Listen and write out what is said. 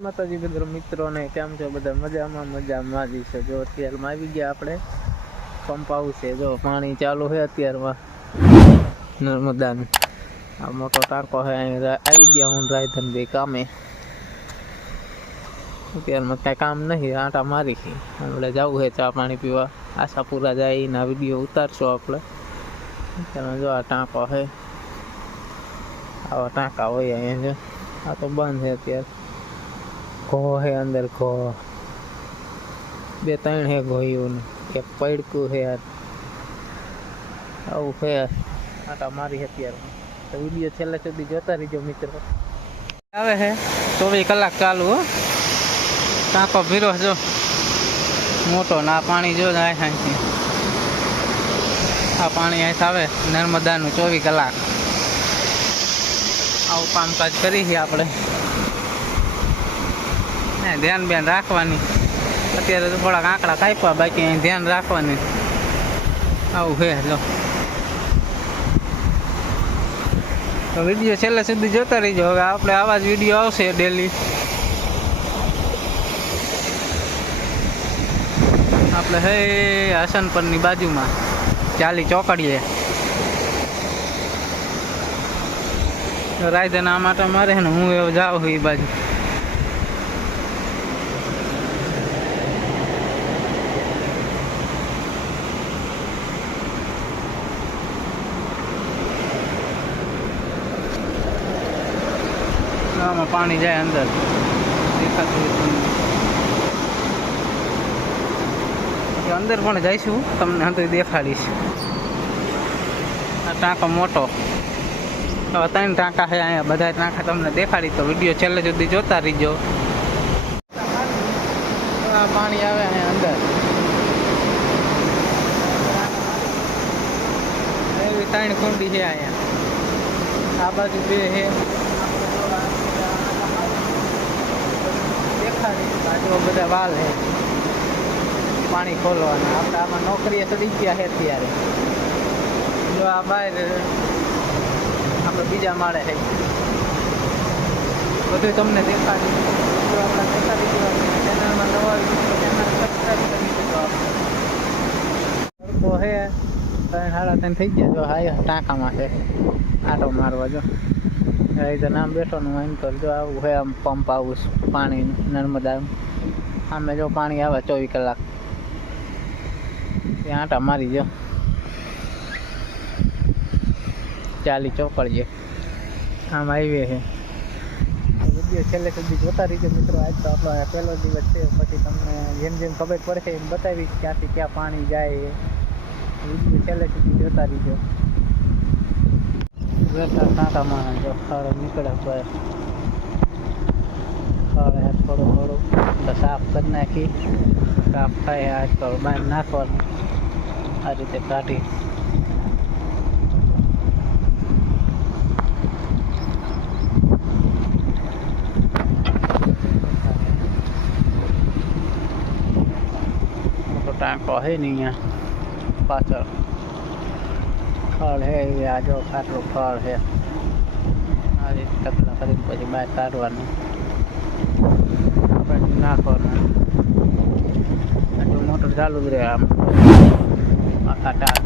માતાજી બધા મિત્રોને, કેમ છો બધા? મજામાં મજામાં. જ છે. જો અત્યારમાં આવી ગયા આપણે. પંપ હાઉસ છે. જો પાણી ચાલુ છે અત્યારમાં. નર્મદાનું. આ મોટો ટાંકો છે. અહીં રા- આવી ગયા હું રાયધનભાઈ કામે. અત્યારમાં કાંઈ કામ નહીં. આટા મારી છે. આપણે જવું છે ચા પાણી પીવા. આશાપુરા જાય એના વીડિયો ઉતારશો આપણે. અત્યારમાં જો આ ટાંકો છે. આવા ટાંકા હોય અહીંયા જો. આ તો બંધ છે અત્યારે. ઘો હે અંદર ઘો બે ત્રણ હે ઘોયું એક પડકું હે આવું છે આટા મારી અત્યારે. તો વીડિયો છેલ્લે સુધી જોતા રહીજો મિત્રો. આવે હે ચોવીસ કલાક ચાલુ, હો. ટાંકો ભીરો જો મોટો ના પાણી જો જાય અહીંથી. આ પાણી અહીં આવે નર્મદાનું ચોવીસ કલાક. આવું કામકાજ કરી છે આપણે. હે ધ્યાન બેન રાખવાની. અત્યારે તો થોડાક આંકડા કાપ્યા, બાકી અહીં ધ્યાન રાખવાની. આવું છે લો. તો વીડિયો છેલ્લે સુધી જોતા રહીજો. હવે આપણે આવા જ વીડિયો આવશે ડેલી આપણે હે, હસનપરની બાજુમાં ચાલી ચોકડીએ. રાયધન આ માટે મારે હું એવું જાઉં એ બાજુ. આમાં પાણી જાય અંદર. દેખાતું અંદર પણ જઈશું. તમને અંદર દેખાડીશ. આ ટાંકો મોટો. હવે ત્રણ ટાંકા છે અહીંયા. બધા ટાંકા તમને દેખાડી. તો વીડિયો છેલ્લે સુધી જોતા રહીજો. પાણી આવે અહીંયા અંદર. એવી ત્રણ કુંડી છે અહીંયા. આ બાજુ બે છે. બાજુ બધા વાલ. છે પાણી ખોલવાના. આપણે આમાં નોકરીએ ચડી ગયા છે ત્યારે જો આ બહાર આપણે બીજા માળે છે. બધું તમને દેખાડી જો આપણે દેખાડી દીધું ચેનલમાં નવા ચેનલ સબસ્ક્રાઈબ કરી દેજો આપણે. તડકો છે. ત્રણ સાડા ત્રણ થઈ ગયા. જો હા ટાંકામાં છે. આટો મારવા જો. એ તો નામ બેઠો નું એમ તો જો આવું છે આમ પંપ આવું પાણી નર્મદા સામે જો પાણી આવે ચોવીસ કલાક ત્યાં આટા મારી જો ચાલી ચોકડીએ આમ હાઈવે છે વીડિયો છેલ્લે સુધી જોતા રહીજો મિત્રો આજ તો આપણો આ પહેલો દિવસ છે પછી તમને જેમ જેમ ખબર પડશે એમ બતાવીશ ક્યાંથી ક્યાં પાણી જાય એ વીડિયો છેલ્લે સુધી જોતા રહીજો બેઠા ટાંકામાં જો ખાડો નીકળે ભાઈ ખાડે થોડું થોડું તો સાફ કરી નાખી સાફ થાય આ તો બહાર નાખવાનું આ રીતે કાઢી ટાંકો હે નહીં અહીંયા પાછળ ફળ છે એ આ જો ખાટલું ફળ છે આ રીતે ટકલા કરીને પછી બહાર કાઢવાનું. આપણે નાખવાનું. હજુ મોટર ચાલુ જ રહે આમ. આખા ટાંક